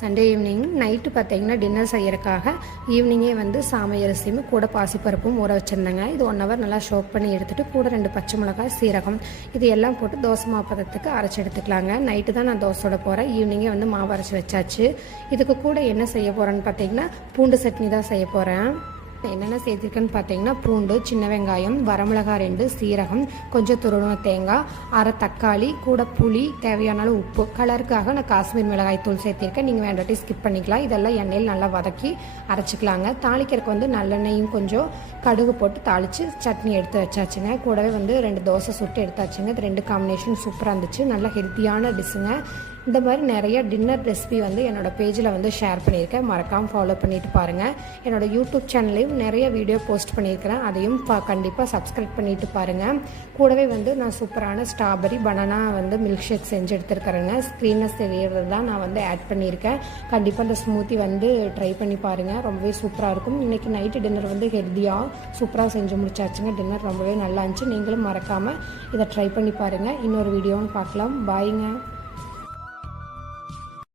Sunday evening night பார்த்தீங்கன்னா dinner செய்யறதுக்காக ஈவினிங்கே வந்து சாமை அரிசியும் கூட பாசிப்பருப்பும் ஊற வச்சுருந்தேங்க. இது 1 ஹவர் நல்லா ஷோக் பண்ணி எடுத்துகிட்டு கூட 2 பச்சை மிளகாய், சீரகம் இது எல்லாம் போட்டு தோசை மாவு பதத்துக்கு அரைச்சி எடுத்துக்கலாங்க. நைட்டு தான் நான் தோசை சுட போகிறேன். ஈவினிங்கே வந்து மாவு அரைச்சி வச்சாச்சு. இதுக்கு கூட என்ன செய்ய போகிறேன்னு பார்த்தீங்கன்னா பூண்டு சட்னி தான் செய்ய போகிறேன். என்னென்ன சேர்த்துருக்கேன்னு பார்த்தீங்கன்னா பூண்டு, சின்ன வெங்காயம், வரமிளகாய் 2, சீரகம், கொஞ்சம் துருவன தேங்காய், அரை தக்காளி, கூட புளி, தேவையான அளவு உப்பு, கலருக்காக நான் காஷ்மீர் மிளகாய் தூள் சேர்த்திருக்கேன். நீங்கள் வேண்டாட்டி ஸ்கிப் பண்ணிக்கலாம். இதெல்லாம் எண்ணெயில் நல்லா வதக்கி அரைச்சிக்கலாங்க. தாளிக்கிறதுக்கு வந்து நல்லெண்ணெயும் கொஞ்சம் கடுகு போட்டு தாளித்து சட்னி எடுத்து வச்சாச்சுங்க. கூடவே வந்து 2 தோசை சுட்டு எடுத்தாச்சுங்க. இது 2 காம்பினேஷன் சூப்பராக இருந்துச்சு. நல்லா ஹெல்த்தியான டிஷ்ஷுங்க. இந்த மாதிரி நிறைய டின்னர் ரெசிபி வந்து என்னோடய பேஜில் வந்து ஷேர் பண்ணியிருக்கேன். மறக்காமல் ஃபாலோ பண்ணிவிட்டு பாருங்கள். என்னோடய யூடியூப் சேனல்லையும் நிறைய வீடியோ போஸ்ட் பண்ணியிருக்கிறேன். அதையும் கண்டிப்பாக சப்ஸ்கிரைப் பண்ணிவிட்டு பாருங்கள். கூடவே வந்து நான் சூப்பரான ஸ்ட்ராபெரி பனானா வந்து மில்க் ஷேக் செஞ்சு எடுத்துருக்கிறேங்க. ஸ்க்ரீனில் தெரியறது தான் நான் வந்து ஆட் பண்ணியிருக்கேன். கண்டிப்பாக இந்த ஸ்மூத்தி வந்து ட்ரை பண்ணி பாருங்கள். ரொம்பவே சூப்பராக இருக்கும். இன்றைக்கி நைட்டு டின்னர் வந்து ஹெல்த்தியாக சூப்பராக செஞ்சு முடிச்சாச்சுங்க. டின்னர் ரொம்பவே நல்லா இருந்துச்சு. நீங்களும் மறக்காமல் இதை ட்ரை பண்ணி பாருங்கள். இன்னொரு வீடியோன்னு பார்க்கலாம். பாய்ங்க.